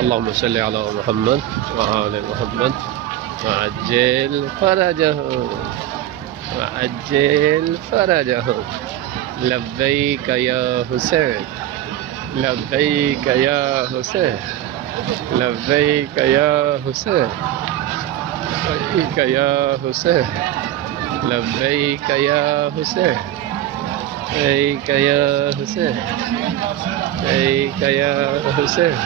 اللهم صل على محمد وآل محمد وعجل فرجهم وعجل فرجهم. لبيك يا حسين، لبيك يا حسين، لبيك يا حسين، لبيك يا حسين، لبيك يا حسين، لبيك يا حسين، لبيك يا حسين.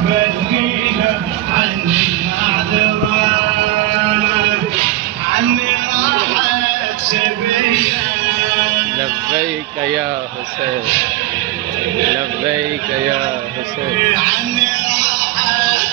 بلغيها عني المعذرة، عني راحت سبيها. لبيك يا حسين، لبيك يا حسين. عني راحت